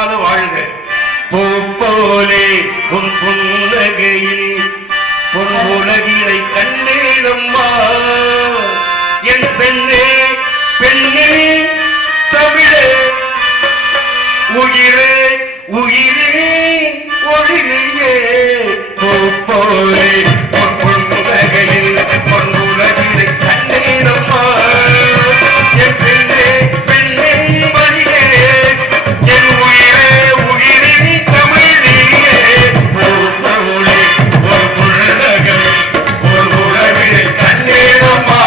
என்னாலும் வாழ்க. பூப்போலே உன் புன்னகையில் பொன்னுலகினை கண்டேனம்மா என் பெண்ணே பெண்ணே தமிழே உயிரே உயிரே ஒளியே பூப்போலே உன் புன்னகையில் பொன்னுலகினை கண்டேனம்மா என் பெண்ணே பெண்ணே வழியே என் உயிரே உயிரே தமிழே பூப்போலே ஒரு புன்னகையில் ஒரு உலகினை கண்டேனம்மா.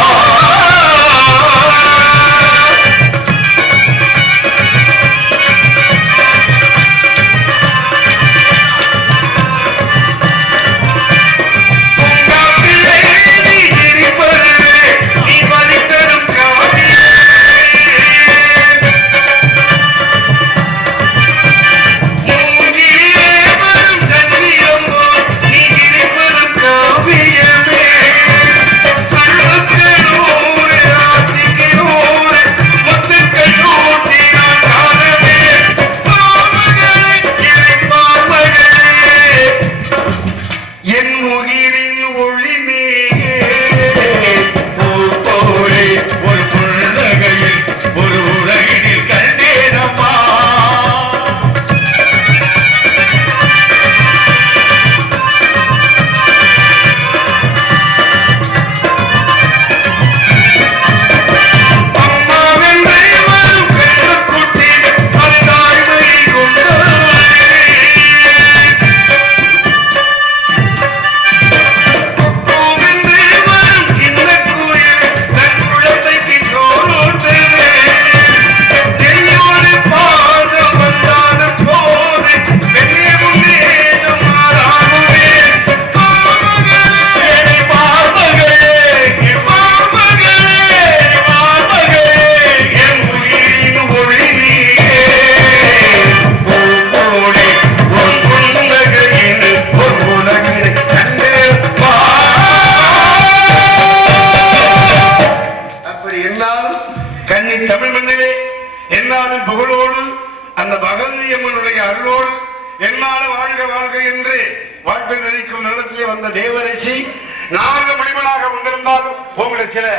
சில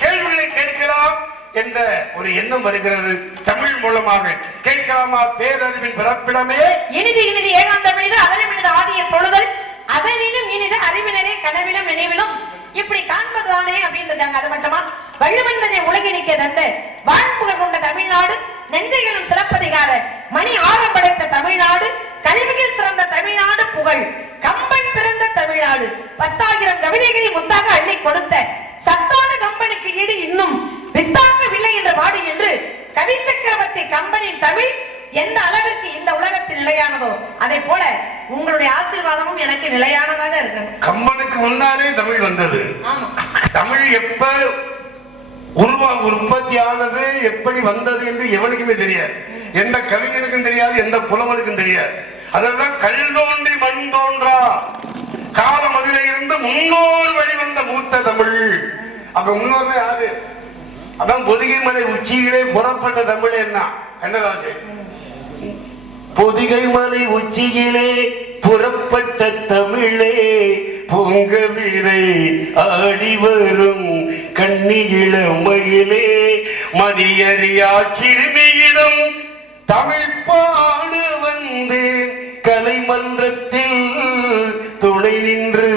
கேள்விகளை கேட்கலாம் என்ற ஒரு எண்ணம் வருகிறது. தமிழ் மூலமாக கேட்கலாமா? பேரறிவின் பிறப்பிடமே இனிது இனிது ஏகாந்த மனித அதனிமினிது ஆதிய பொழுதல் அதனிலும் இனிது அறிவினரே கனவிலும் நினைவிலும் இப்படி காண்பதுதானே அப்படின்னு இருக்காங்க. அது மட்டுமா? வள்ளுவந்தனை உலகினிக்க தந்து வாழ்ப்புகள் கொண்ட தமிழ்நாடு, நெஞ்சைகளும் சிலப்பதிகார மணி ஆரம் படைத்த தமிழ்நாடு, கல்வியில் சிறந்த தமிழ்நாடு புகழ் கம்பன் பிறந்த தமிழ்நாடு, 10,000 கவிதைகளை முத்தாக அள்ளி கொடுத்த சத்தான கம்பனுக்கு ஈடு இன்னும் வித்தாகவில்லை என்ற பாடு என்று கவி சக்கரவர்த்தி கம்பனின் தமிழ் எந்த அளவிற்கு இந்த உலகத்தில் நிலையானதோ அதை போல உங்களுடைய ஆசீர்வாதமும் எனக்கு நிலையானதாக இருக்கு. கம்பனுக்கு முன்னாலே தமிழ் வந்தது. தமிழ் எப்ப உற்பத்தி ஆனது, எப்படி வந்தது என்று எவனுக்குமே தெரியாது. எந்த கவிஞனுக்கும் தெரியாது, எந்த புலவனுக்கும் தெரியாது. அதெல்லாம் கல் தோன்றி மண் தோன்றா காலம் அதில இருந்து முன்னோர் வழிவந்த மூத்த தமிழ். அப்ப முன்னோர்னா யாரு? அதான் பொதிகை மலை உச்சியிலே புறப்பட்ட தமிழ். என்ன கண்ணதாசன்? பொதிகை மலை உச்சியிலே புறப்பட்ட தமிழே பொங்க வீரை ஆடி வரும் கண்ணியிளமையிலே மதியறியா சிறுமியிடம் தமிழ் பாட வந்தேன் கலைமன்றத்தில் துணை நின்று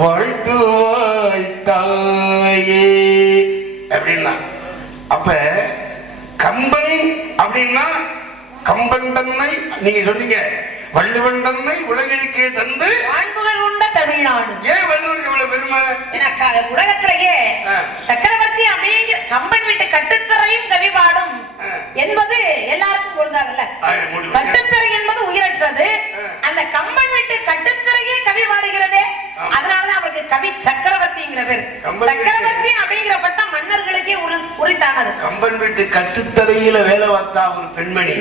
வாழ்த்துவாய் தாயே அப்படின்னா. அப்ப கம்பன் அப்படின்னா கம்பன் தன்னை நீங்க சொன்னீங்க, வள்ளுவன் தன்னை உலகிற்கே தந்து வாழ்வுகள் உண்ட தமிழ்நாடு. ஏன் வள்ளுவருக்கு இவ்வளவு பெருமை? உலகத்திலேயே சக்கரவர்த்தி அப்படிங்கிற கம்பன் வீட்டு கட்டுத்தரையும் கவி பாடும் என்பது எல்லாருக்கும் பொருந்தாதல்ல. கட்டுத்தரை என்பது உயிரற்றது. அந்த கம்பன் வீட்டு கட்டுத்தரையே கவி பாடுகிறதே, அதனாலதான் அவருக்கு கவி சக்கரவர்த்திங்கிற பேர். சக்கரவர்த்தி அப்படிங்கிற பட்டம் மன்னர்களுக்கே உரித்தானது. கம்பன் வீட்டு கட்டுத்தரையில வேலை பார்த்தா ஒரு பெண்மணி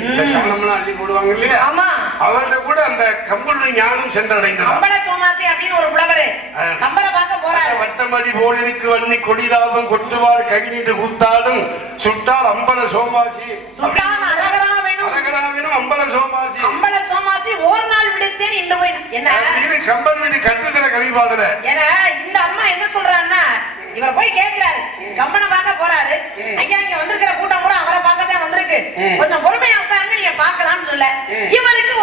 அள்ளி போடுவாங்க இல்லையா? ஆமா, அவர்கிட்ட கூட அந்த கம்பனுடைய ஞானம் சென்றடைந்தது. கம்பள சோமாசி அப்படின்னு ஒரு புலவர் கம்பளை பார்க்க போறாரு. வட்டமடி போலிருக்கு வன்னி கொடிதாபம் கொட்டுவார் கை நீண்டு கூத்தாடும் சுட்டால் அம்பல சோமாசி சுட்டால் அழகரா வேணும் அம்பல சோமாசி. அம்பல சோமாசி ஒரு நாள் விடுத்தேன் இன்று போய் என்ன கம்பன் வீட்டு கட்டுத்தர கவிபாடுற. ஏன்னா இந்த அம்மா என்ன சொல்றான்னா, இவர் போய் கேட்கிறாரு, கம்பனை பார்க்க போறாரு. ஐயா இங்க வந்திருக்கிற கூட்டம் கூட அவரை பார்க்கத்தான் வந்திருக்கு, கொஞ்சம் பொறுமையா உட்கார்ந்து நீங்க பார்க்கலாம்னு சொல்ல. இவருக்கு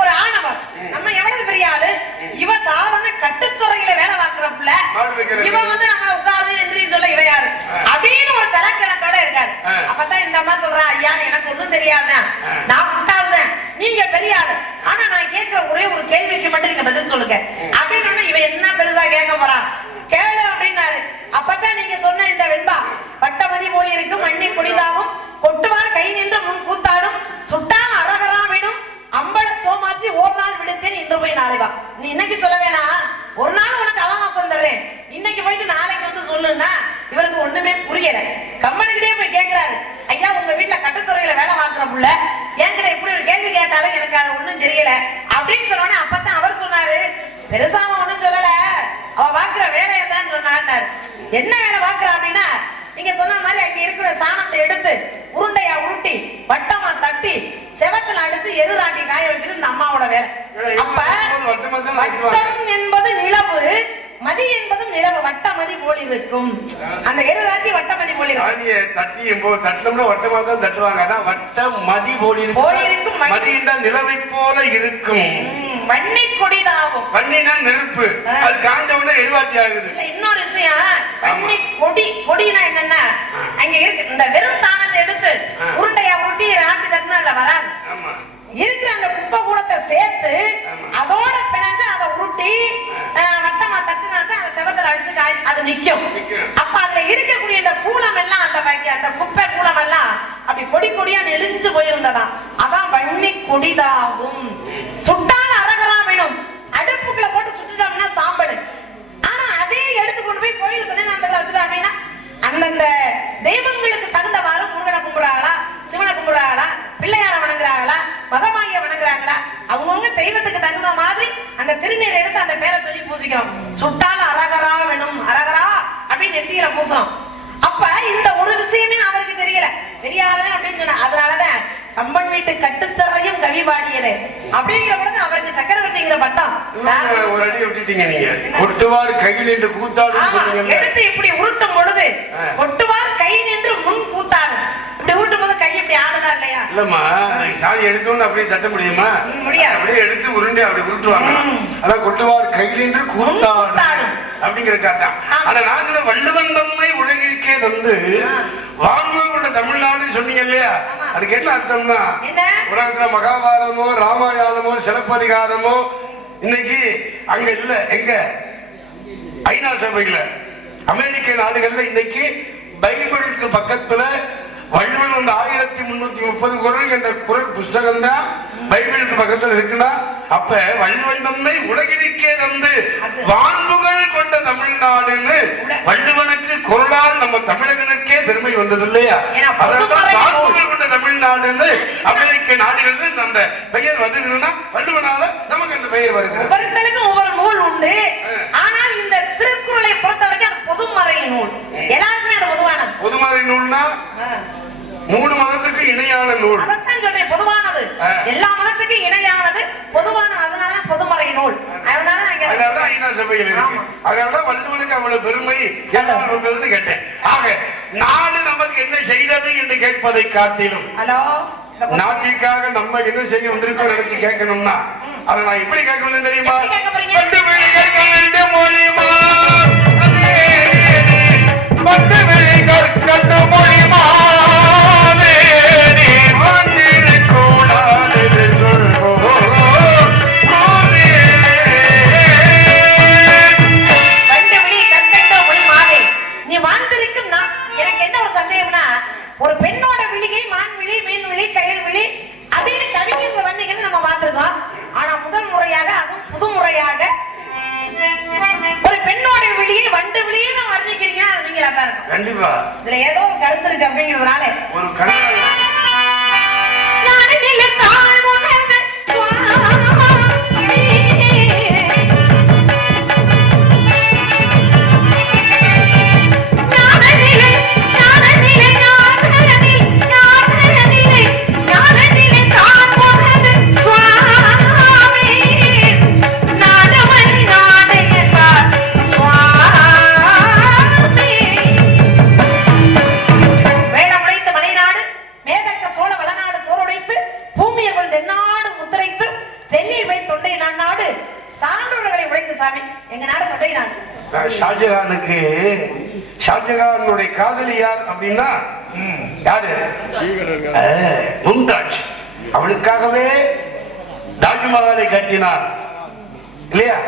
ஒரு ஆணவம், நம்ம எவ்வளவு பெரிய ஆளு, இவ சாதாரண கட்டுத்துறையில வேலை பார்க்கிறப்புல இவ வந்து நம்மள உட்கார்ந்து எந்திரின்னு சொல்ல இவ யாரு அப்படின்னு ஒரு தலைக்கணக்கோட இருக்காரு. அப்பதான் இந்த அம்மா சொல்றா, ஐயா எனக்கு ஒண்ணும் தெரியாது, நான் முட்டாள்தான், நீங்க பெரிய ஆளு, ஆனா நான் கேட்கிற ஒரே ஒரு கேள்விக்கு மட்டும் நீங்க பதில் சொல்லுங்க அப்படின்னு. இவ என்ன பெருசா கேட்க போறா, கேளு அப்படின்னாரு. அப்பதான் நீங்க சொன்ன இந்த வெண்பா வட்டமதி போலி இருக்கும், மண்ணி குடிதாகும், கொட்டுவார் கை நின்று முன் கூத்தாடும், சுட்டால் அரகரா விடும் அம்பல சோமாசி ஒரு நாள் விடுத்தேன் இன்று போய் நாளை வா. நீ இன்னைக்கு சொல்ல வேணா, ஒரு நாள் உனக்கு அவகாசம் தர்றேன், இன்னைக்கு போயிட்டு நாளைக்கு வந்து சொல்லுன்னா இவருக்கு ஒண்ணுமே புரியல. கம்பெனிக்கிட்டே போய் கேட்கிறாரு, ஐயா உங்க வீட்டுல கட்டுத்துறையில வேலை பார்க்கிற புள்ள என்கிட்ட இப்படி ஒரு கேள்வி கேட்டாலும் எனக்கு அது ஒண்ணும் தெரியல அப்படின்னு சொன்னோன்னே அப்பதான் அவர் சொன்னாரு, பெருசாம ஒண்ணும் சொல்லல, அவ பாக்குற வேலையை தான் சொன்னாரு. என்ன வேலை பாக்குறா அப்படின்னா, நீங்க சொன்ன மாதிரி அங்க இருக்கிற சாணத்தை எடுத்து உருண்டையா உருட்டி வட்டமா தட்டி செவத்துல அடிச்சு எதிராட்டி காய வைக்கிறது இந்த அம்மாவோட வேலை. அப்ப வட்டம் என்பது நிலவு, மதி என்பதும் நிலவு, வட்ட மதி போல் இருக்கும். அந்த எதிராட்டி வட்ட மதி போல் இருக்கும். தட்டி தட்டினோம்னா வட்டமா தான் தட்டுவாங்க, வட்ட மதி போல் இருக்கும். மதி என்றால் நிலவை போல இருக்கும். வன்னி கொடிதாகும், வன்னினா நெருப்பு, அது காஞ்ச உடனே எரிவாட்டி ஆகுது. இல்ல இன்னொரு விஷயம், வன்னி கொடி, கொடினா என்னன்னா அங்க இருக்கு இந்த வெறும் சாணத்தை எடுத்து உருண்டையா உருட்டி ஆட்டி தட்டினா அதுல வராது, இருக்கிற அந்த குப்பை கூடத்தை சேர்த்து அதோட பிணைஞ்சு அதை உருட்டி வட்டமா தட்டுனாக்க அந்த செவத்துல அடிச்சு காய் அது நிக்கும். அப்ப அதுல இருக்கக்கூடிய இந்த கூலம் எல்லாம் அந்த குப்பை கூலம் எல்லாம் அப்படி கொடி கொடியா நெளிஞ்சு போயிருந்ததாம். அதான் வன்னி கொடிதாகும். சுட்டால் அரகலாம் வேணும், அடுப்புக்குள்ள போட்டு சுட்டுட்டோம்னா சாம்பல். ஆனா அதே எடுத்து கொண்டு போய் கோயில் சன்னிதானத்துல வச்சுட்டோம் அப்படின்னா அந்தந்த தெய்வங்களுக்கு தகுந்தவாறு முருகனை கும்பிடுறாங்களா, சிவனை கும்பிடுறாங்களா, பிள்ளையார வணங்குறாங்களா, மகமாய வணங்குறாங்களா, அவங்கவுங்க தெய்வத்துக்கு தகுந்த மாதிரி அந்த திருநீரை எடுத்து அந்த பேரை சொல்லி பூசிக்கிறோம். சுட்டால் அரகரா வேணும், அரகரா அப்படின்னு நெத்தியில பூசணும். அப்ப இந்த ஒரு விஷயமே அவருக்கு தெரியல, தெரியாது அப்படின்னு சொன்ன. அதனாலதான் கம்பன் வீட்டு கட்டுத்தரையும் கவி பாடியது அப்படிங்கிற பொழுது அவருக்கு சக்கரவர்த்திங்கிற பட்டம். ஒரு அடி விட்டுட்டீங்க நீங்க. கொட்டுவார் கையில் என்று கூத்தாடும் எடுத்து இப்படி உருட்டும் பொழுது கொட்டுவார் கை நின்று முன் கூத்தாடும். இப்படி உருட்டும் போது கை இப்படி ஆடுதா இல்லையா? இல்லம்மா, சாணி எடுத்தோன்னு அப்படியே தட்ட முடியுமா? முடியாது. அப்படியே எடுத்து உருண்டை அப்படி உருட்டுவாங்க. அதான் கொட்டுவார் கையில் என்று கூத்தாடும் அப்படிங்கிற காட்டான். ஆனா நாங்கள வள்ளுவன் தம்மை உலகிற்கே வந்து வாழ்வுள்ள தமிழ்நாடு சொன்னீங்க இல்லையா, அதுக்கு என்ன அர்த்தம்னா, உலகத்துல மகாபாரதமோ ராமாயணமோ சிலப்பதிகாரமோ இன்னைக்கு அங்க இல்ல, எங்க ஐநா சபையில அமெரிக்க நாடுகள்ல இன்னைக்கு பைபிளுக்கு பக்கத்துல வள்ளுவன் வந்து 1330 குறள் என்ற குறள் புஸ்தகம் தான் பைபிளுக்கு பக்கத்துல இருக்குன்னா, அப்ப வள்ளுவன் தம்மை உலகிற்கே வந்து வான்புகள் கொண்ட தமிழ்நாடுன்னு வள்ளுவனுக்கு குறளால் நம்ம தமிழகனுக்கே பெருமை வந்தது இல்லையா? அதான் வான்புகள் கொண்ட தமிழ்நாடுன்னு அமெரிக்க நாடுகள் அந்த பெயர் வந்ததுன்னா வள்ளுவனால நமக்கு அந்த பெயர் வருது. ஒவ்வொருத்தருக்கும் ஒவ்வொரு நூல் உண்டு. ஆனால் இந்த திருக்குறளை பொறுத்த வரைக்கும் அது பொதுமறை நூல், எல்லாருக்குமே அது பொதுவானது. பொதுமறை நூல்னா 3 மதத்துக்கு இணையான நூல். அதான் சொல்றேன், பொதுவானது, எல்லா மதத்துக்கும் இணையானது, பொதுவானது. அதனால பொதுமறை நூல். அதனால ஐநா சபையில் இருக்கு. அதனால வள்ளுவனுக்கு அவ்வளவு பெருமை வந்ததுன்னு கேட்டேன். ஆக நாடு நமக்கு என்ன செய்தது என்று கேட்பதை காட்டிலும் நாட்டிற்காக நம்ம என்ன செய்ய வந்திருக்கோம் நினைச்சு கேட்கணும்னா அதை நான் எப்படி கேட்கணும் தெரியுமா? ஒரு பெண்ணோட விழிகை மான் விழி, மீன் விழி, கயல் விழி அப்படின்னு கவிஞர்கள் வந்தீங்கன்னு நம்ம பார்த்திருக்கோம். ஆனா முதல் முறையாக, அதுவும் புது முறையாக ஒரு பெண்ணோட விழியை வண்டு விழியும் வர்ணிக்கிறீங்கன்னா அது நீங்களா தான் இருக்கும். கண்டிப்பா இதுல ஏதோ ஒரு கருத்து இருக்கு அப்படிங்கிறதுனால ஒரு கருத்து நான் ஷாஜகானுக்கு ஷாஜகானுடைய காதலி யார் அப்படின்னா யாரு? மும்தாஜ். அவளுக்காகவே தாஜ்மஹாலை கட்டினார் இல்லையா?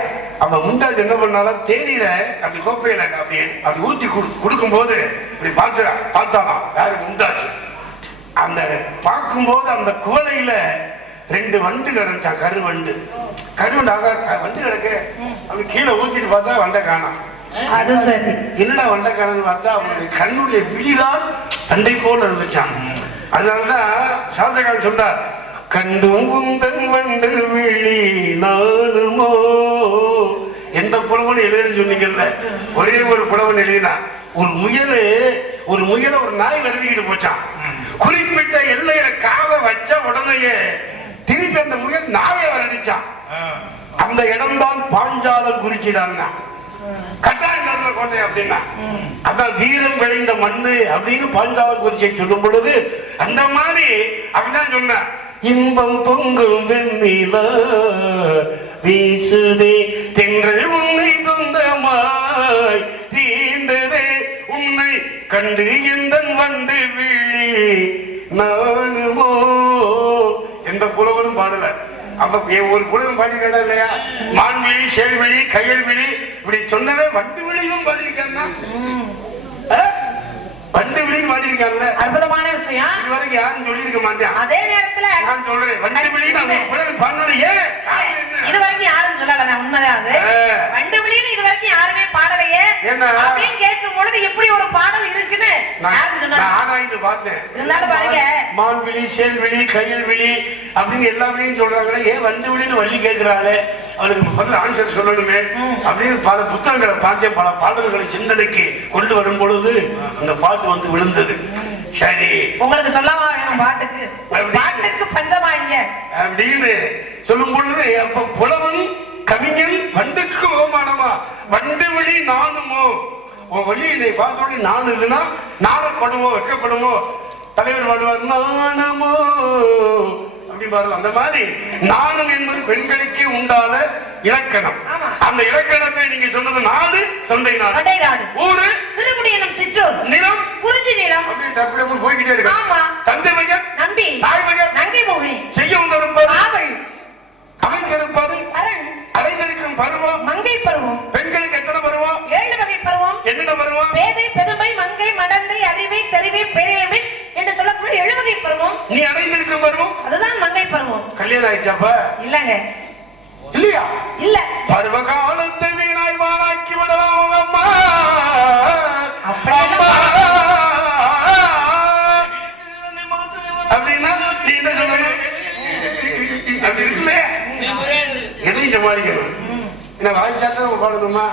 அப்ப மும்தாஜ் என்ன பண்ணாலும் தேநீரை அப்படி கோப்பையில அப்படி ஊத்தி கொடுக்கும் போது இப்படி பார்த்தானா யாரு? மும்தாஜ். அந்த பார்க்கும்போது அந்த குவளையில 2 வண்டு கிடந்தான், கருவண்டு வண்டு கிடக்கு. அப்படி கீழே ஊத்திட்டு பார்த்தா வண்ட காணாம். அது சரி. என்னடா வண்ட காணன்னு பார்த்தா அவனுடைய கண்ணுடைய விழிதான் தண்டை போல இருந்துச்சான். அதனாலதான் ஷாஜகான் சொன்னார், கண்டும் குந்தன் வண்டு விழி நானுமோ. எந்த புலவன் எழுதுன்னு சொன்னீங்கல்ல, ஒரே ஒரு புலவன் எழுதினா, ஒரு முயலை ஒரு நாய் நடுவிக்கிட்டு போச்சான். குறிப்பிட்ட எல்லையில காலை வச்ச உடனேயே திருப்பி அந்த முயல் நாயை வரடிச்சான். அந்த இடம்தான் பாஞ்சாலம் குறிச்சிடான். கட்டாய கோட்டை அப்படின்னா அதான் வீரம் விளைந்த மண்ணு அப்படின்னு பாஞ்சாலம் குறிச்சியை சொல்லும் பொழுது அந்த மாதிரி அப்படிதான் சொன்ன. இன்பம் பொங்கும் வெண்ணிலா வீசுதே தென்றல் உன்னை சொந்தமாய் தீண்டதே உன்னை கண்டு எந்த வண்டு விழி நானுமோ எந்த புலவனும் பாடல. அப்ப ஒரு புலவன் பாடிக்கிறா இல்லையா? மான்விழி, சேல்விழி, கையல்விழி இப்படி சொன்னவே வண்டு விழியும் பாடியிருக்காருன்னா வண்டு விழியும் பாடியிருக்காருல்ல. அற்புதமான விஷயம். இது வரைக்கும் யாரும் சொல்லியிருக்க மாட்டேன். அதே நேரத்துல நான் சொல்றேன் வண்டு விழி பாடினது ஏன் இது வரைக்கும் யாரும் சொல்லல. உண்மைதான் அது. வண்டு விழின்னு இது வரைக்கும் யாருமே பாடலையே அப்படின்னு கேட்கும் பொழுது எப்படி ஒரு பாடல் இருக்குன்னு யாரும் சொன்னாங்க. ஆராய்ந்து பார்த்தேன். இருந்தாலும் பாருங்க, மான்விழி, சேல்விழி, கையல்விழி அப்படின்னு எல்லாமே சொல்றாங்களே, ஏன் வண்டு விழின்னு வள்ளி கேட்கிறாளே, அவளுக்கு பதில் ஆன்சர் சொல்லணுமே அப்படின்னு பல புத்தகங்களை பார்த்தேன். பல பாடல்களை சிந்தனைக்கு கொண்டு வரும் பொழுது இந்த பாட்டு வந்து விழுந்தது. சரி, உங்களுக்கு சொல்லவா வேணும்? பாட்டுக்கு பஞ்சமாங்க அப்படின்னு சொல்லும் பொழுது அப்ப புலவன் கவிஞன் வண்டுக்கு ஓமானமா? வண்டு விழி நானுமோ? உன் வழி என்னை பார்த்தோட நான் இதுனா நாணப்படுமோ வெக்கப்படுமோ? தலைவர் பாடுவார் நாணமோ அப்படி பாருங்க. அந்த மாதிரி நாணம் என்பது பெண்களுக்கே உண்டான இலக்கணம். அந்த இலக்கணத்தை நீங்க சொன்னது நாடு, தொண்டை நாடு, ஊரு சிறுகுடி எனும் சிற்றூர், நிலம் குறிஞ்சி நிலம், அப்படி தப்பிடமும் போய்கிட்டே இருக்கு. தந்தை மகன் நம்பி, தாய் மகன் நங்கை மோகினி, செய்ய வந்திருப்பார் ஆவல், அமைந்திருப்பது அரண், அடைந்திருக்கும் பருவம் மங்கை பருவம். பெண்களுக்கு எத்தனை பருவம்? 7 வகை பருவம். என்னென்ன பருவம்? பேதை, பெருமை, மங்கை, மடந்தை, அறிவை, தெரிவை, பெரியமை என்று சொல்லக்கூடிய 7 வகை பருவம். நீ அடைந்திருக்கும் பருவம் அதுதான் மங்கை பருவம். கல்யாணம் ஆயிடுச்சாப்ப? இல்லங்க. இல்லையா? இல்ல. பருவ காலத்தை வீணாய் வாழாக்கி விடலாம் அம்மா. அப்படின்னா நீ என்ன சொல்லணும்? அப்படி இருக்குல்ல, எதையும் சமாளிக்கணும். என்ன வாய்ச்சாட்ட பாடணுமா?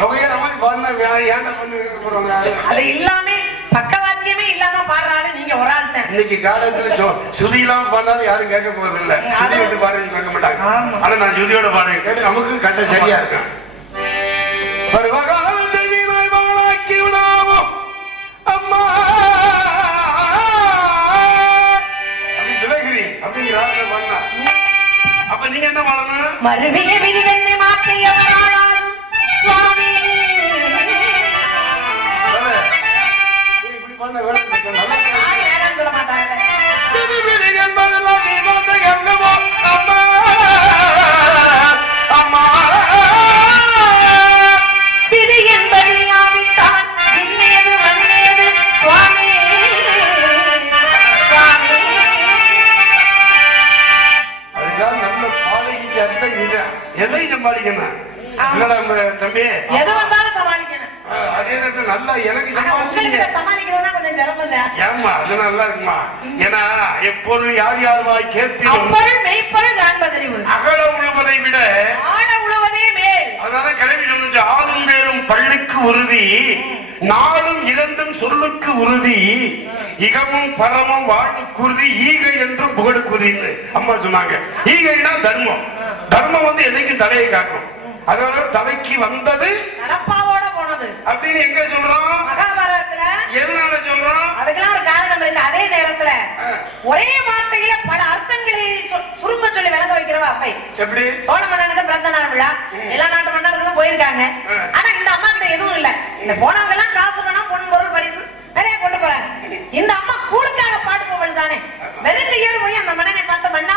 தொகையிற மாதிரி பாடினா ஏன் பண்ணி அது இல்லாம பக்கவாத்தியமே இல்லாம பாடுறாரு நீங்க ஒரு ஆள் தான். இன்னைக்கு காலத்துல சுதி இல்லாம பாடினாலும் யாரும் கேட்க போறது இல்ல. சுதி விட்டு பாடுன்னு கேட்க மாட்டாங்க. ஆனா நான் சுதியோட பாடுறேன் கேட்டு நமக்கு கட்ட சரியா இருக்கேன். பருவகாலத்தை வீணாய் வாழாக்கி விடாமோ அம்மா அப்படி விலகிறி அப்படிங்கிற பாடினா அப்ப நீங்க என்ன பாடணும்? மறுவிய விதிவெண்ணை மாற்றியவராளாம் சுவாமி. இப்படி பண்ண வேலை நேரம் சொல்ல மாட்டாங்க. அம்மா அம்மா விதி என்பது யாவிட்டான் விண்ணியது மண்ணியது சுவாமி சுவாமி. அதுதான் நல்ல பாடகிக்கு அர்த்தம் இல்லை. எதை சமாளிக்கணும்? தம்பி எதை வந்தாலும் சமாளிக்கணும். அதே நேரத்தில் நல்லா எனக்கு சமாளிக்கிறதுனா கொஞ்சம் சிரமம் தான். ஏமா அது நல்லா இருக்குமா? ஏன்னா எப்பொருள் யார் யாருவாய் கேட்பினும் மெய்ப்பொருள் காண்பதறிவு அகல உழுவதை விட ஆழ உழுவதே மேல். அதனால கிளம்பி சொன்னுச்சு, ஆளும் மேலும் பள்ளிக்கு உறுதி, நாளும் இரண்டும் சொல்லுக்கு உறுதி, இகமும் பரமும் வாழ்வுக்கு உறுதி, ஈகை என்றும் புகழுக்குறின்னு அம்மா சொன்னாங்க. ஈகைனா தர்மம். தர்மம் வந்து எதைக்கும் தலையை காக்கும். அதனால தலைக்கு வந்தது நடப்பாவோட போனது அப்படின்னு எங்க சொல்றோம்? மகாபாரதத்துல. எதனால சொல்றோம்? அதுக்கெல்லாம் ஒரு காரணம் இருக்கு. அதே நேரத்துல ஒரே வார்த்தையில பல அர்த்தங்களை சுருங்க சொல்லி விளங்க வைக்கிறவா அப்பை. எப்படி? சோழ மன்னனுக்கு பிறந்த நாள் விழா. எல்லா நாட்டு மன்னர்களும் வந்து போயிருக்காங்க. ஆனா இந்த அம்மா கிட்ட எதுவும் இல்ல. இந்த போனவங்க எல்லாம் காசு பணம் பொன் பொருள் பரிசு நிறைய கொண்டு போறாங்க. இந்த அம்மா கூழுக்காக பாடு போவல் தானே. வெறும் கையோடு போய் அந்த மன்னனை பார்த்த மன்னா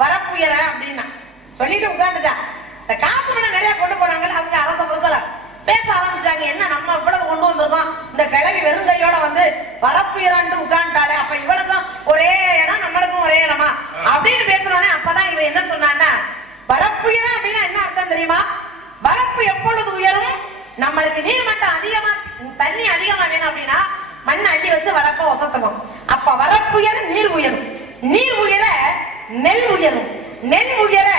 வரப்புயர அப்படின்னா சொல்லிட்டு உட்கார்ந்துட்டா. இந்த காசு பணம் நிறைய கொண்டு போனாங்க. அவங்க அரச பொறுத்தல பேச ஆரம்பிச்சிட்டாங்க. என்ன நம்ம இவ்வளவு கொண்டு வந்திருக்கோம், இந்த கிழவி வெறும் கையோட வந்து வரப்புயரான்ட்டு உட்காந்துட்டாலே, அப்ப இவளுக்கும் ஒரே இடம் நம்மளுக்கும் ஒரே இடமா அப்படின்னு பேசுறோன்னே அப்பதான் இவன் என்ன சொன்னான்னா, வரப்புயரம் அப்படின்னா என்ன அர்த்தம் தெரியுமா? வரப்பு எப்பொழுது உயரும், நம்மளுக்கு நீர்மட்டம் அதிகமா தண்ணி அதிகமா வேணும் அப்படின்னா மண் அள்ளி வச்சு வரப்ப ஒசத்தணும். அப்ப வரப்புயர நீர் உயரும், நீர் உயர நெல் உயரும், நெல் உயர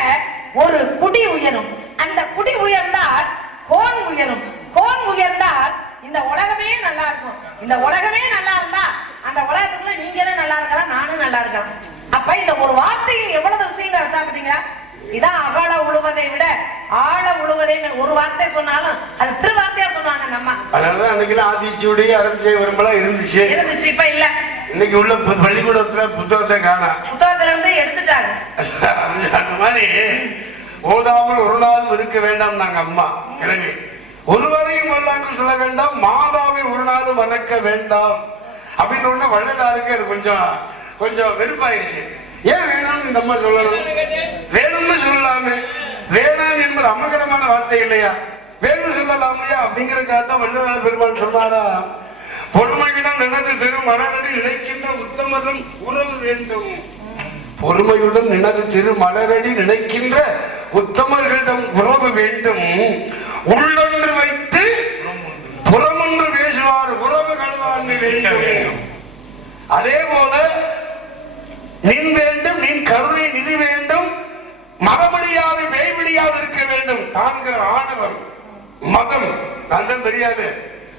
ஒரு குடி உயரும், அந்த குடி உயர்ந்தால் கோன் உயரும், கோன் உயர்ந்தால் இந்த உலகமே நல்லா இருக்கும். இந்த உலகமே நல்லா இருந்தா அந்த உலகத்துக்குள்ள நீங்களும் நல்லா இருக்கலாம், நானும் நல்லா இருக்கலாம். அப்ப இந்த ஒரு வார்த்தையை எவ்வளவு விஷயங்களை வச்சா பார்த்தீங்களா? இதான் அகல உழுவதை விட ஆழ உழுவதை ஒரு வார்த்தை சொன்னாலும் அது திருவார்த்தையா சொன்னாங்க நம்ம. அதனாலதான் அன்னைக்கெல்லாம் ஆதிச்சூடி அரஞ்சை வரும்பெல்லாம் இருந்துச்சு. இப்ப இல்ல. இன்னைக்கு உள்ள பள்ளிக்கூடத்துல புத்தகத்தை காணா, புத்தகத்துல இருந்து எடுத்துட்டாங்க. அந்த மாதிரி ஓதாமல் ஒரு நாள் ஒதுக்க வேண்டாம் நாங்க அம்மா கிழமை. ஒருவரையும் வரலாற்று சொல்ல வேண்டாம், மாதாவை ஒரு நாள் வளர்க்க வேண்டாம் அப்படின்னு வள்ளலாருக்கு அது கொஞ்சம் வெறுப்பாயிருச்சு. ஏன் வேணாம் இந்த அம்மா சொல்லணும்? வேணும்னு சொல்லலாமே, வேணாம் என்பது அமங்கலமான வார்த்தை இல்லையா? வேணும் சொல்லலாம் இல்லையா? அப்படிங்கிறதுக்காக தான் வள்ளலார் பெருமான் சொன்னாரா, பொறுமையிடம் நினைந்து திரு மலரடி நினைக்கின்ற உத்தமதம் உறவு வேண்டும். பொறுமையுடன் நினைந்து திரு மலரடி நினைக்கின்ற உத்தமர்களிடம் உறவு வேண்டும். உள்ளொன்று வைத்து புறமொன்று பேசுவார் உறவு கல்வாண்மை வேண்டும். அதே போல நின் வேண்டும், நின் கருணை நிதி வேண்டும், மதமடியாது பேய்பிடியாது இருக்க வேண்டும். தான்கிற ஆணவம் மதம் நான் தெரியாது,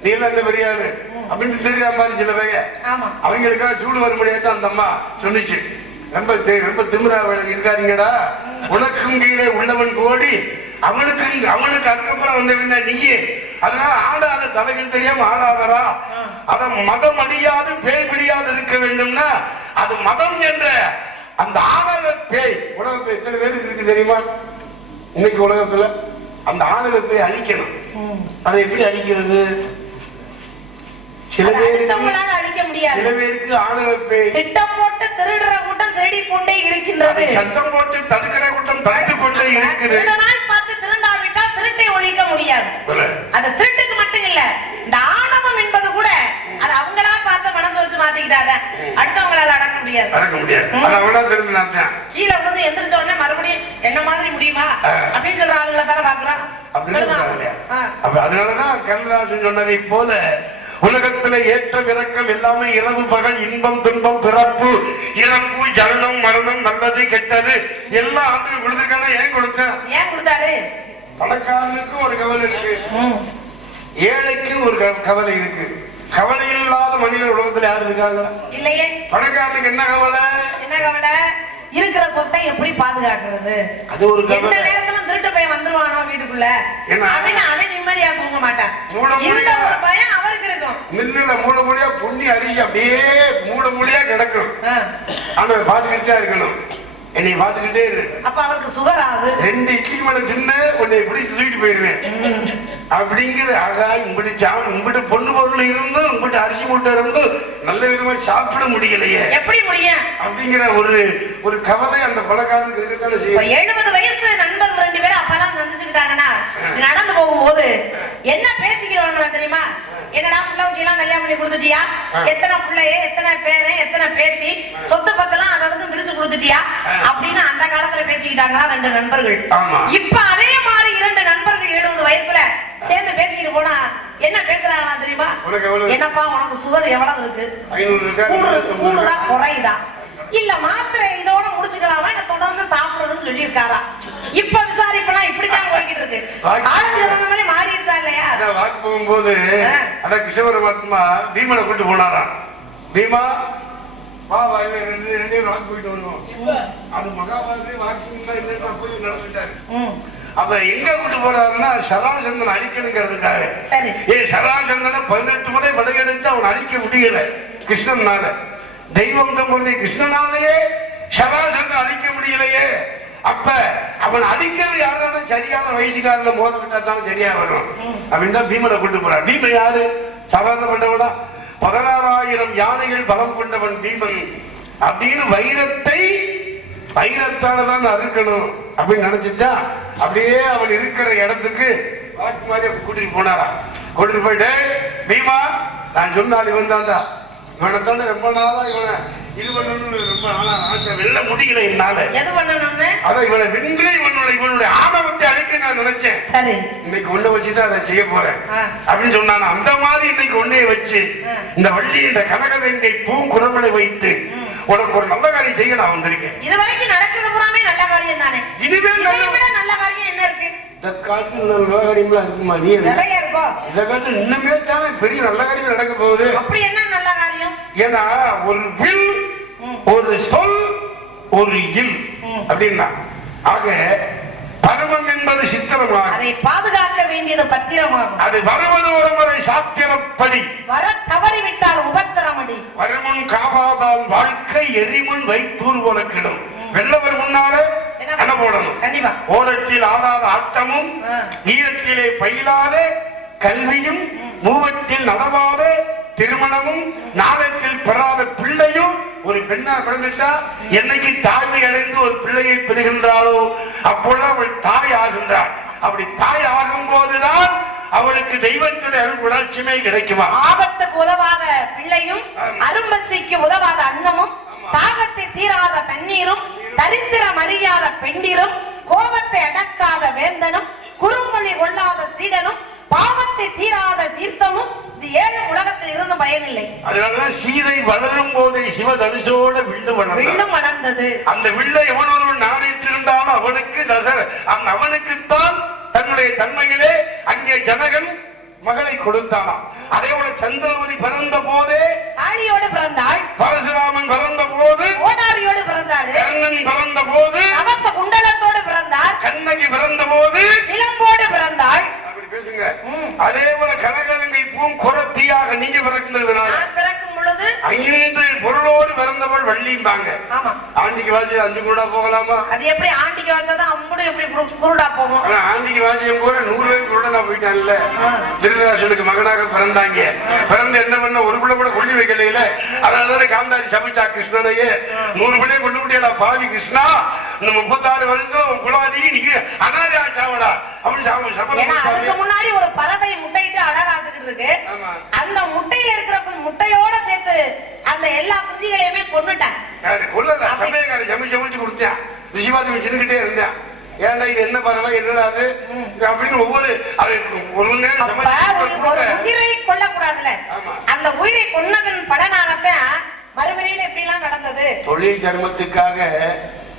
நீ எல்லாம் தெரியாது அப்படின்னு தெரியாம மாதிரி சில பேர் அவங்களுக்காக சூடு வர முடியாது. அந்த அம்மா சொன்னிச்சு, ரொம்ப திமிரா இருக்காருங்கடா, உனக்கும் கீழே உள்ளவன் கோடி, அவனுக்கு அதுக்கப்புறம் வந்த நீயே, அதனால ஆடாத தலைகள் தெரியாம ஆடாதரா. அத மதம் அடியாது பேய் பிடியாது இருக்க வேண்டும்னா அது மதம் என்ற அந்த ஆணவ பேய். உலக பேய் எத்தனை பேருக்கு இருக்கு தெரியுமா? இன்னைக்கு உலகத்துல அந்த ஆணவ பேய் அழிக்கணும். அதை எப்படி அழிக்கிறது? சில பேருக்கு ஆணவ பேய் திட்டம் போட்டு திருடுற கூட்டம் திருடி கொண்டே இருக்கின்றது, சத்தம் போட்டு தடுக்கிற கூட்டம் தடுத்து கொண்டே இருக்கிறது. திருடாவிட்டால் திருட்டை ஒழிக்க முடியாது. அது திருட்டுக்கு மட்டும் இல்ல, இந்த ஆணவம் என்பது கூட அது அவங்களா பார்த்து மனசு வச்சு மாத்திக்கிட்டாங்க, அடுத்தவங்களால அடக்க முடியாது. கீழே விழுந்து எந்திரிச்ச உடனே மறுபடியும் என்ன மாதிரி முடியுமா அப்படின்னு சொல்ற ஆளுங்களை தானே பாக்குறோம். அதனாலதான் கண்ணதாசன் சொன்னதை போல உலகத்துல ஏற்றம் இறக்கம் எல்லாமே இரவு பகல் இன்பம் துன்பம் பிறப்பு இறப்பு ஜனனம் மரணம் நல்லது கெட்டது எல்லா ஆண்டு கொடுத்திருக்காங்க. ஏன் கொடுத்தாரு? பணக்காரனுக்கு ஒரு கவலை இருக்கு, ஏழைக்கு ஒரு கவலை இருக்கு. கவலை இல்லாத மனிதர் உலகத்துல யாரு இருக்காங்க? இல்லையே. பணக்காரனுக்கு என்ன கவலை? இருக்கிற சொத்தை எப்படி பாதுகாக்கிறது? அது ஒரு எந்த நேரத்துல திருட்டு பையன் வந்துருவானோ வீட்டுக்குள்ள அப்படின்னு அவன் நிம்மதியா தூங்க மாட்டான். இந்த ஒரு பயம் அவருக்கு இருக்கும். மில்லுல மூணு மூடியா புண்ணி அரிசி அப்படியே மூணு மூடியா கிடக்கும். ஆனா பாத்துக்கிட்டே இருக்கணும், என்னை பாத்துக்கிட்டே இரு. அப்ப அவருக்கு சுகர் ஆகுது. 2 இட்லி மேல தின்னு உன்னை பிடிச்சு தூக்கிட்டு போயிருவேன் அப்படிங்கிற. ஆகா, இம்பிட்டு பொண்ணு பொருள் இருந்தும் இம்பிட்டு அரிசி மூட்டை இருந்தும் நல்ல விதமா சாப்பிட முடியலையே, எப்படி முடியும் அப்படிங்கிற ஒரு கவலை அந்த பணக்காரனுக்கு இருக்கத்தானே செய்யும். 70 வயசு நண்பர் 2 பேரும் அப்பெல்லாம் சந்திச்சுக்கிட்டாங்கன்னா நடந்து போகும்போது என்ன பேசிக்கிறவங்களா தெரியுமா? என்னடா புள்ள குட்டி எல்லாம் கல்யாணம் பண்ணி கொடுத்துட்டியா, எத்தனை பிள்ளைய எத்தனை பேரை எத்தனை பேத்தி சொத்து பத்தெல்லாம் அதுக்கு பிரிச்சு கொடுத்துட்டியா அப்படின்னு அந்த காலத்துல பேசிக்கிட்டாங்களா 2 நண்பர்கள். இப்ப அதே மாதிரி 2 நண்பர்கள் 70 வயசுல சேர்ந்து பேசிக்கிட்டு போனா என்ன பேசுறாங்களா தெரியுமா? என்னப்பா உனக்கு சுகர் எவ்வளவு இருக்கு, கூடுதா குறையுதா, இல்ல மாத்திரை இதோட முடிச்சுக்கலாமா, இதை தொடர்ந்து சாப்பிடணும்னு சொல்லி இருக்காரா? இப்ப விசாரிப்பெல்லாம் இப்படித்தான் போய்கிட்டு இருக்கு. காலத்துக்கு தகுந்த மாதிரி மாறிடுச்சா இல்லையா? வாக்கு போகும்போது அதான் கிருஷ்ண பரமாத்மா பீமனை கூட்டு போனாராம். பீமா வா ரெண்டு வாக்கு போயிட்டு வருவோம். அது மகாபாரதி வாக்கு போய் நடந்துட்டாரு. அப்ப எங்க கூட்டு போறாருன்னா சராசந்தன் அழிக்கணுங்கிறதுக்காக. சராசந்தனை 18 முறை படையெடுத்து அவன் அழிக்க முடியல கிருஷ்ணனால. தெய்வம் தம்பி கிருஷ்ணனாலேயே சராசந்தன் அழிக்க முடியலையே, அப்ப அவன் அடிக்கிறது யாராலும் சரியான வயசுக்காரில் மோத விட்டா தான் சரியா வரும் அப்படின்னு தான் பீமனை கொண்டு போறான். பீமன் யாரு? சாதாரணப்பட்டவனா? 16,000 யானைகள் பலம் கொண்டவன் பீமன் அப்படின்னு வைரத்தாலதான் அறுக்கணும் அப்படின்னு நினைச்சுட்டா அப்படியே அவன் இருக்கிற இடத்துக்கு வாக்கு மாதிரி அப்படி கூட்டிட்டு போனாரா. கூட்டிட்டு போயிட்டு பீமா நான் சொன்னால் இவன் தான்டா, இவனை தானே ரொம்ப நாளா இவனை இது பண்ணணும்னு ரொம்ப நாளா ஆசை, வெல்ல முடியல என்னால. எது பண்ணணும்னு? அதான் இவனை வென்று இவனுடைய ஆணவத்தை அழிக்க நான் நினைச்சேன். சரி, இன்னைக்கு ஒண்ணு வச்சுதான் அதை செய்ய போறேன் அப்படின்னு சொன்னான். அந்த மாதிரி இன்னைக்கு ஒன்னே வச்சு இந்த வள்ளி இந்த கனகவெங்கை பூங்குறவனை வைத்து உனக்கு ஒரு நல்ல காரியம் செய்ய நான் வந்திருக்கேன். இது வரைக்கும் நடக்கிறது பூராமே நல்ல காரியம் தானே. இனிமேல் நல்ல காரியம் என்ன இருக்கு? இந்த காலத்துல நல்ல காரியம்லாம் இருக்குமா? நீ நிறைய இருக்கோ? இந்த காலத்துல இன்னுமே தானே பெரிய நல்ல காரியம் நடக்க போகுது. அப்படி என்ன நல்ல காரியம்? ஏன்னா ஒரு வில், ஒரு சொல், ஒரு இல் அப்படின்னா ஆக பருவம் என்பது சித்திரமாகும், அதை பாதுகாக்க வேண்டியது பத்திரமாகும். அது வருவது ஒரு முறை சாத்திரப்படி, வர தவறிவிட்டால் உபத்திரமடி. வருமுன் காவாதால் வாழ்க்கை எரிமுன் வைத்தூர் போல கிடும். வெள்ளவர் முன்னாலே என்ன போடணும்? கண்டிப்பா. ஓரத்தில் ஆதார ஆட்டமும், ஈரத்திலே பயிலாத கல்வியும், மூவத்தில் நடவாத திருமணமும், நாளத்தில் பெறாத பிள்ளையும். ஒரு பெண்ணா பிறந்துட்டா என்னைக்கு தாய்மை அடைந்து ஒரு பிள்ளையை பெறுகின்றாளோ அப்பொழுது அவள் தாய் ஆகின்றாள். அப்படி தாய் ஆகும் போதுதான் அவளுக்கு தெய்வத்துடைய அருள் உணர்ச்சியுமே கிடைக்குமா. ஆபத்துக்கு உதவாத பிள்ளையும், அரும்பசிக்கு உதவாத அன்னமும், தாகத்தை தீராத தண்ணீரும், தரித்திரம் அறியாத பெண்டிரும், கோபத்தை அடக்காத வேந்தனும், குறுமொழி கொள்ளாத சீடனும், பாவத்தை தீராத தீர்த்தமும் இது 7 உலகத்தில் இருந்து பயனில்லை. அதனாலதான் சீதை வளரும் போதே சிவதனுசோட வில்லு வளர்ந்தது. அந்த வில்லை எவன் ஒருவன் நாடிட்டிருந்தாலும் அவனுக்குத்தான் தன்னுடைய தன்மையிலே அங்கே ஜனகன் மகளை கொடுத்தானாம். அதே போல சந்திரவதி பிறந்த போதே தாலியோடு பிறந்தாள். பரசுராமன் பிறந்த போது கோடாரியோடு பிறந்தாள். கர்ணன் பிறந்த போது கவச குண்டலத்தோடு பிறந்தாள். கண்ணகி பிறந்த போது சிலம்போடு பிறந்தாள். அப்படி பேசுங்க. அதே போல கனகவெங்கை பூங்குறத்தியாக நீங்க பிறக்கின்றதுனால பிறக்கும் பொழுது 5 பொருளோடு பிறந்தவள் வள்ளிம்பாங்க. ஆமா. ஆண்டிக்கு வாசி 5 குருடா போகலாமா? அது எப்படி ஆண்டிக்கு வாச்சாதான் அம்புடு எப்படி குருடா போகும்? ஆனா ஆண்டிக்கு வாசியம் போற 100 பேர் குருடனா போயிட்டான்ல. திருதராசனுக்கு மகனாக பிறந்தாங்க. பிறந்து என்ன பண்ண ஒரு பிள்ளை கூட கொல்லி வைக்கல. அதனால காந்தாரி சமைச்சா கிருஷ்ணனையே 100 பிள்ளைய கொண்டு விட்டியடா பாவி கிருஷ்ணா, இந்த 36 வருஷம் குலாதி நீங்க அனாதையா சாவடா அப்படின்னு அதுக்கு முன்னாடி ஒரு பறவை முட்டையிட்டு அழகாத்துக்கிட்டு இருக்கு. அந்த முட்டையில இருக்கிற முட்டையோட சேர்த்து அந்த எல்லா குஞ்சுகளையுமே கொன்னுட்டான். கொல்லல, சமயக்கார சமைச்சு கொடுத்தேன். ரிஷிவாதி வச்சுக்கிட்டே இருந்தேன். ஏன்டா இது என்ன பறவை என்னடா அது அப்படின்னு ஒவ்வொரு உயிரை கொல்லக்கூடாதுல. அந்த உயிரை கொன்னதன் பலனாகத்தான் மறுபடியும் எப்படி எல்லாம் நடந்தது. தொழில் தர்மத்துக்காக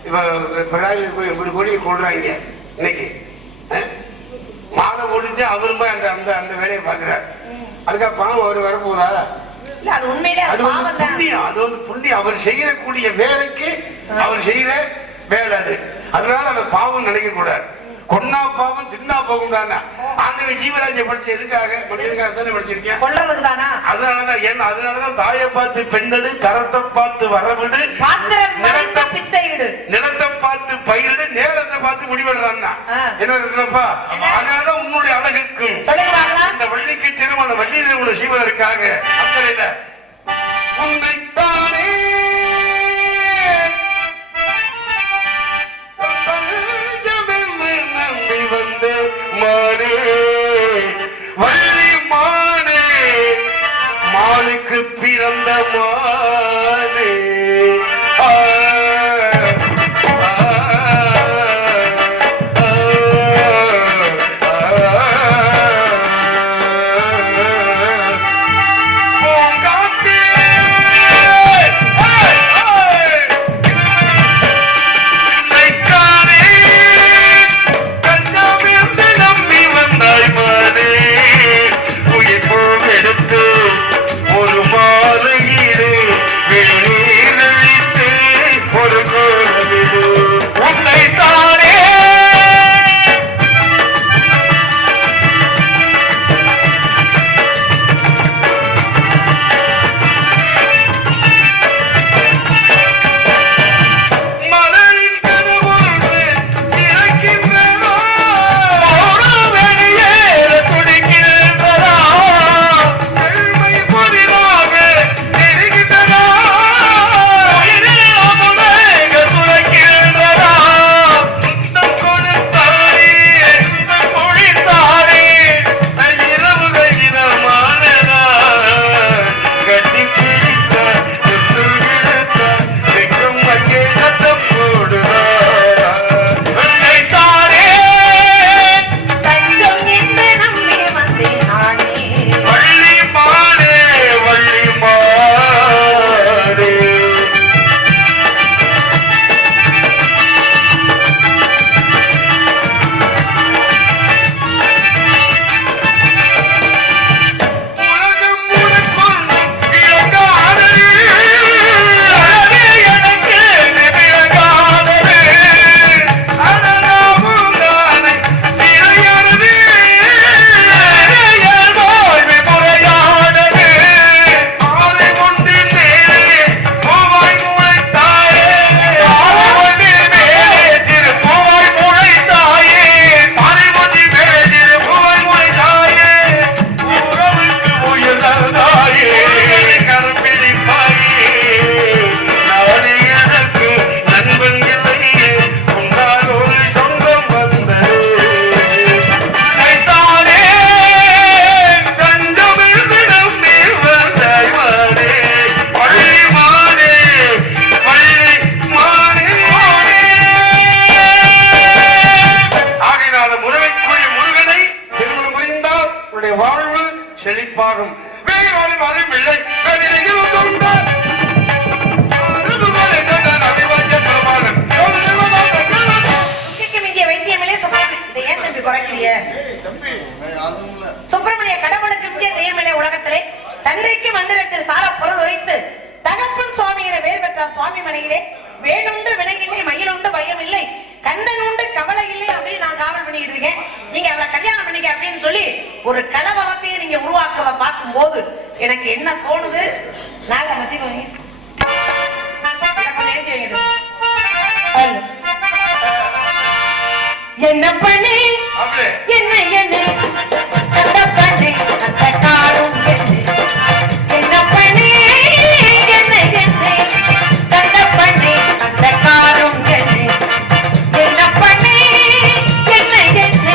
இப்படி கொடி கொள்றாங்க. இன்னைக்கு மாலை ஓடிச்சு அவருமா அந்த வேலையை பாக்குறாரு. அதுக்காக பணம் அவர் வரப்போதா? அது உண்மையிலே அது வந்து புண்ணியம். அது வந்து புண்ணியம். அவர் செய்யக்கூடிய வேலைக்கு அவர் செய்யற வேலை அது. அதனால அந்த பாவம் நினைக்க கூடாது. கொன்னா பாவம் தின்னா போகும் தானே. ஆண்டவன் ஜீவராஜ்ய படிச்ச எதுக்காக? மனிதனுக்காக தானே படிச்சிருக்கேன். கொல்றதுக்கு தானா? அதனாலதான் ஏன்னா அதனாலதான் தாயை பார்த்து பெண்ணடு, தரத்தை பார்த்து வரவிடு, நிலத்தை பார்த்து பயிரிடு, நேரத்தை பார்த்து முடிவெடுறான். என்னப்பா? அதனாலதான் உன்னுடைய அழகுக்கும் இந்த வள்ளிக்கு திருமணம் வள்ளி திருமணம் செய்வதற்காக அக்கறையில உன்னைத்தானே வந்து மானே வள்ளி மானே மானுக்கு பிறந்த மானே ஒரு மாலையிலே உங்களுடைய வாழ்வு செழிப்பாகும். வேறு வரும் இல்லை வைத்தியமில்லை இதை ஏன் தம்பி குறைக்கிறிய? சுப்பிரமணிய கடவுளுக்கு மிக தெய்வமில்லை உலகத்திலே தந்தைக்கு மந்திரத்தில் சார பொருள் உரைத்து தகப்பன் சுவாமியிட வேர் பெற்றார் சுவாமி மனையிலே வேணுண்டு வினையில்லை மயிலுண்டு பயம் இல்லை கண்ணன் உண்டு கவலை இல்லை அப்படின்னு நான் காவல் பண்ணிக்கிட்டு இருக்கேன். நீங்க அவளை கல்யாணம் பண்ணிக்க அப்படின்னு சொல்லி ஒரு கலவரத்தையே நீங்க உருவாக்குறத பார்க்கும் போது எனக்கு என்ன தோணுது, நாளை மத்தி வாங்கி ஏற்றி வைங்க. என்ன பண்ணி என்ன என்ன அந்த பண்ணி அந்த காரும் என்ன பண்ணி என்ன என்ன அந்த பண்ணி அந்த காரும் என்ன பண்ணி என்ன என்ன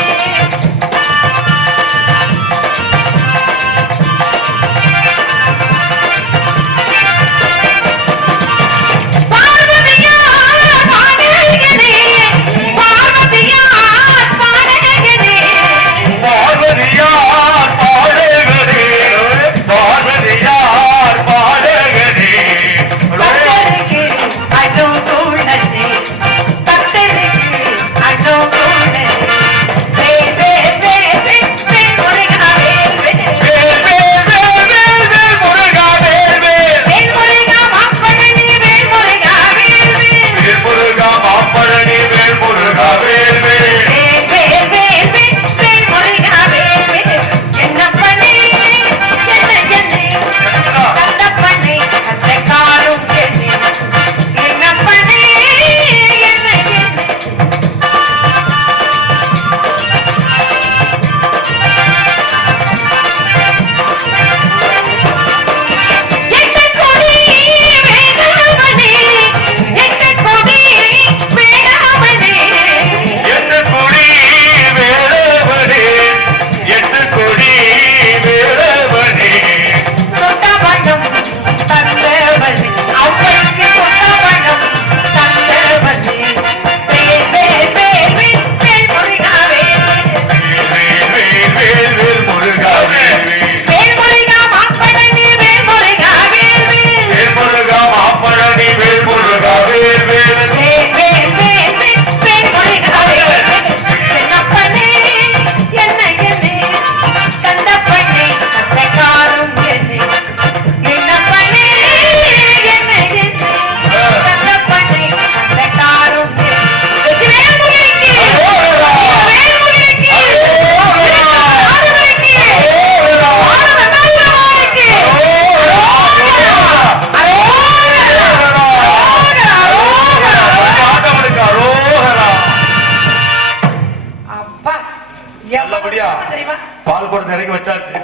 பால் குடத்தை இறக்கி வச்சாச்சு.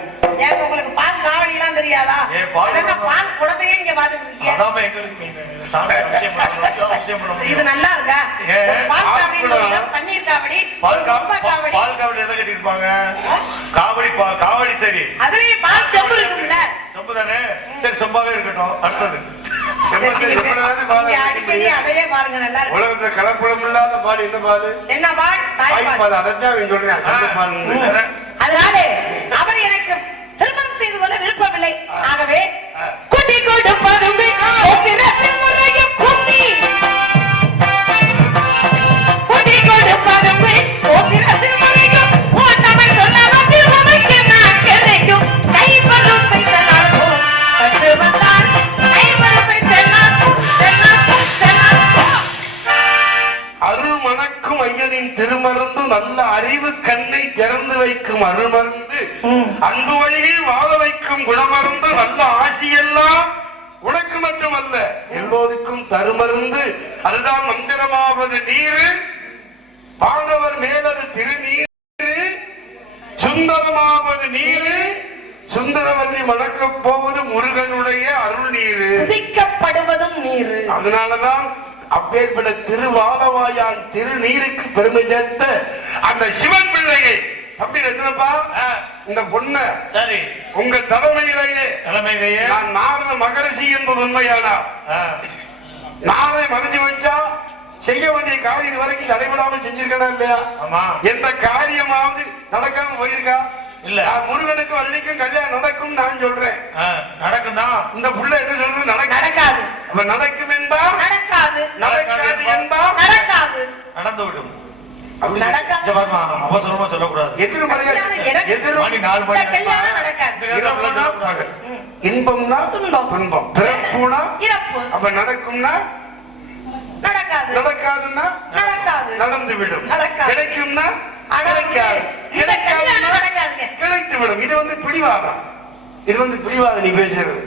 உங்களுக்கு பால் காவடி எல்லாம் தெரியாதா? பால் குடத்தையே நீங்க பாத்துக்கிட்டு இது நல்லா இருக்கா? பால் காவடி, பன்னீர் காவடி, பால் காவடி எதை கட்டிருப்பாங்க? காவடி சரி, அதுலயும் பால் செம்பு இருக்கும்ல? செம்பு தானே, சரி செம்பாவே இருக்கட்டும். அடுத்தது அடிக்கடி அதையே பாருங்க, நல்லா இருக்கு. உலகத்துல கலப்படம் இல்லாத பால் என்ன பால்? என்ன பால்? தாய்ப்பால். அதைத்தான் சொல்றேன். அதனால அவர் எனக்கு திருமணம் செய்து கொள்ள விருப்பமில்லை. ஆகவே குட்டி கொடுப்பதும் முறையும் குட்டி குட்டி கொடுப்பதும் முறையும் ஓட்டமல் சொல்ல வந்து உமைக்கு நான் கிடைக்கும் கைப்பலும் செய்தலாகும் கற்று வந்தால் கைப்பலும் அருள் மணக்கும் ஐயனின் திருமருந்து நல்ல அறிவு கண்ணை திறந்து வைக்கும் அருள் மருந்து அன்பு வழியில் வாழ வைக்கும் குணமருந்து நல்ல ஆசியெல்லாம் உனக்கு மட்டுமல்ல எல்லோருக்கும் தருமருந்து. அதுதான் மந்திரமாவது நீரு பாண்டவர் மேலது திருநீரு சுந்தரமாவது நீரு சுந்தரவல்லி மணக்க போவது முருகனுடைய அருள் நீரு துதிக்கப்படுவதும் நீரு. அதனாலதான் அப்பேற்பட்ட திருவாலவாயான் திருநீருக்கு பெருமை சேர்த்த அந்த சிவன் பிள்ளையை தம்பி எத்தனைப்பா இந்த பொண்ண சரி உங்க தலைமையிலேயே நான் நாரத மகரிஷி என்பது உண்மையானா நாரதை மறைச்சு வச்சா செய்ய வேண்டிய காரியம் வரைக்கும் தடைபடாமல் செஞ்சிருக்கா இல்லையா? ஆமா. எந்த காரியமாவது நடக்காம போயிருக்கா? இல்ல. முருகனுக்கும் வள்ளிக்கும் கல்யாணம் நடக்கும் நான் சொல்றேன். நடக்கும் தான். இந்த புள்ள என்ன சொல்றது? நடக்காது. அப்ப நடக்கும் என்பா நடக்காது. நடக்காது என்பா நடக்காது. நடந்து விடும். நடக்காது. அவசரமா சொல்லக்கூடாது. எதிர்மறையா மணி 4 மணி கல்யாணம் நடக்காது. இன்பம்னா துன்பம், பிறப்புனா இறப்பு. அப்ப நடக்கும்னா நடக்காது. நடக்காதுன்னா நடக்காது. நடந்து விடும். கிடைக்கும்னா கிடைக்காது. கிடைத்து விடும். இது வந்து பிடிவாதம். இது வந்து பிடிவாதம். நீ பேசுறது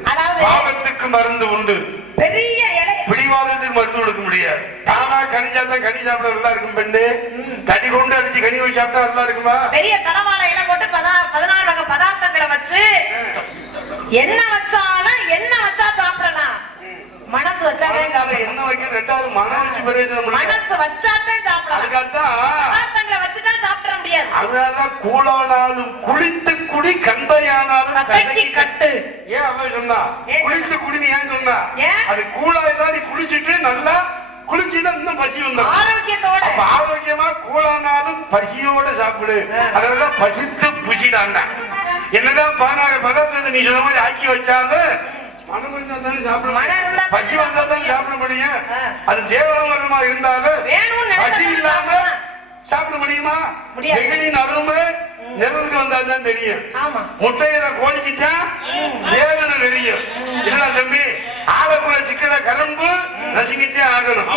பாவத்துக்கு மருந்து உண்டு, பெரிய பிடிவாதத்துக்கு மருந்து கொடுக்க முடியாது. தானா கனி சாப்பிட்டா கனி சாப்பிட நல்லா இருக்கும் பெண்ணு. தடி கொண்டு அடிச்சு கனி வச்சு சாப்பிட்டா நல்லா இருக்குமா? பெரிய தலவாழை இலை போட்டு 16 வகை பதார்த்தங்களை வச்சு என்ன வச்சாலும் என்ன வச்சா சாப்பிடலாம். மனசு வச்சாதான் என்ன வைக்க ரெண்டாவது மனசு பிரயோஜனம். மனசு வச்சாதான் சாப்பிடலாம். பதார்த்தங்களை வச்சுட்டா சாப்பிட முடியாது. அதனாலதான் கூழானாலும் குளித்து குடி கந்தையானாலும் கட்டு. ஏன் அவன் சொன்னா குளித்து குடின்னு ஏன் சொன்னா? அது கூழாய்தான். நீ குளிச்சுட்டு நல்லா குளிச்சுன்னா இன்னும் பசி வந்தா ஆரோக்கியத்தோட. ஆரோக்கியமா கூழானாலும் பசியோட சாப்பிடு. அதனாலதான் பசித்து புசிடாண்டா. என்னதான் 16 பதார்த்தத்தை நீ சொன்ன மாதிரி ஆக்கி வச்சாலும் மனம் வந்தா தானே சாப்பிட முடியும். பசி வந்தா தான் சாப்பிட முடியும். அது தேவாமிரதமா இருந்தாலும் பசி இல்லாம சாப்பிட முடியுமா? வெகுளின் அருமை நெருவுக்கு வந்தாதான் தெரியும். முட்டையில கோழிக்கிட்டா வேதனை தெரியும். இல்ல தம்பி, ஆலக்குள்ள சிக்கன கரும்பு நசுக்கிட்டே ஆகணும்.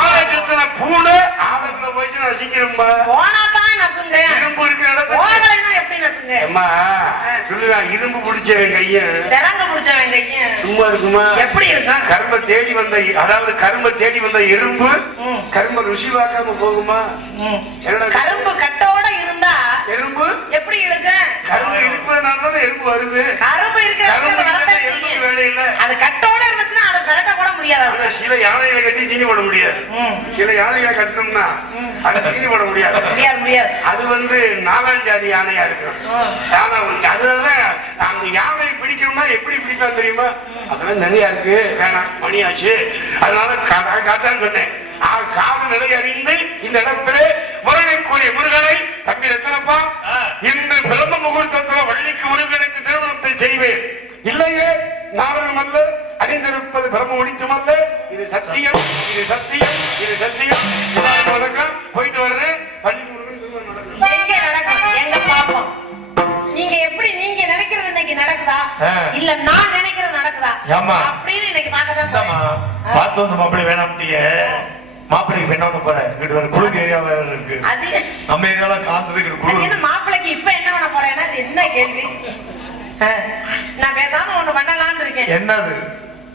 ஆலை சுத்தின பூடு ஆலக்குள்ள போயிட்டு நசிக்கணும்பா. இரும்பு இருக்கிற இடத்துல அம்மா சொல்லுவா, இரும்பு பிடிச்சவன் கையன் சும்மா இருக்குமா? எப்படி இருக்கும்? கரும்பை தேடி வந்த, அதாவது கரும்பை தேடி வந்த எறும்பு கரும்பை ருசி பார்க்காம போகுமா? கரும்பு கட்டோட இருந்தா எறும்பு எப்படி இருக்கு? கரும்பு இருப்பதுனால எறும்பு வருது. கரும்பு எறும்பு வேலை இல்ல. அது கட்டோட இருந்துச்சுன்னா அதை பெரட்ட கூட முடியாது. சில யானைகளை கட்டி தீனி போட முடியாது. சில யானைகளை கட்டணும்னா அதை தீனி போட முடியாது. அது வந்து 4ஆம் ஜாதி யானையா இருக்கும். அதனாலதான் அந்த யானையை பிடிக்கணும்னா எப்படி பிடிக்கலாம் தெரியுமா? அதெல்லாம் நிறைய இருக்கு, வேணாம் மணியாச்சு. அதனால காத்தான் சொன்னேன். காது நிலை அறிந்து இந்த இடத்திலே முருகனுக்குரிய முருகனை தம்பி ரத்தனப்பா இன்று பிரம்ம முகூர்த்தத்தில் வள்ளிக்கு முருகனுக்கு திருமணத்தை செய்வேன். இல்லையே நாரணம் அல்ல, அறிந்திருப்பது பிரம்ம முடித்தும் அல்ல. இது சத்தியம், இது சத்தியம், இது சத்தியம். வணக்கம், போயிட்டு வரேன். வள்ளிக்கு முருகன் திருமணம் நடக்கும். எங்க நடக்கும்? எங்க பாப்போம். நீங்க எப்படி நீங்க நினைக்கிறது இன்னைக்கு நடக்குதா இல்ல நான் நினைக்கிறது நடக்குதா அப்படின்னு இன்னைக்கு பார்க்கதான் பார்த்து வந்து மாப்பிள்ளை வேணாம்ட்டிய. மாப்பிள்ளைக்கு பெண்ணோட போறேன். வீட்டு வர குளிர் ஏரியா வேற இருக்கு. அது நம்ம ஏரியால காந்ததுக்கு குளிர். என்ன மாப்பிள்ளைக்கு இப்ப என்ன பண்ண போறேன்னா என்ன கேள்வி? நான் பேசாம ஒண்ணு பண்ணலாம்னு இருக்கேன். என்னது?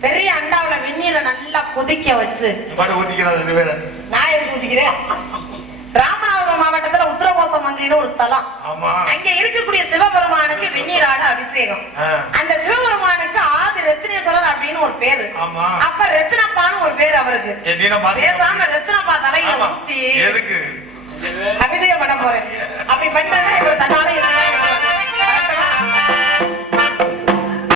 பெரிய அண்டாவுல வெந்நீரை நல்லா கொதிக்க வச்சு பாட்டு ஊத்திக்கிறது. இது வேற நான் எதுக்கு ஊத்திக்கிறேன்? ராமநாதபுரம் மாவட்டத்துல உத்தரகோசம் மங்கைன்னு ஒரு ஸ்தலம். அங்க இருக்கக்கூடிய சிவபெருமானுக்கு வெந்நீராட அபிஷேகம். அந்த சிவபெருமானுக்கு ஆதி ரத்தினேஸ்வரர் அப்படின்னு ஒரு பேரு. அப்ப ரத்தினப்பான்னு ஒரு பேரு அவருக்கு. பேசாம ரத்தினப்பா தலையில ஊத்தி அபிஷேகம் பண்ண போறேன். அப்படி பண்ணா இவர் தன்னால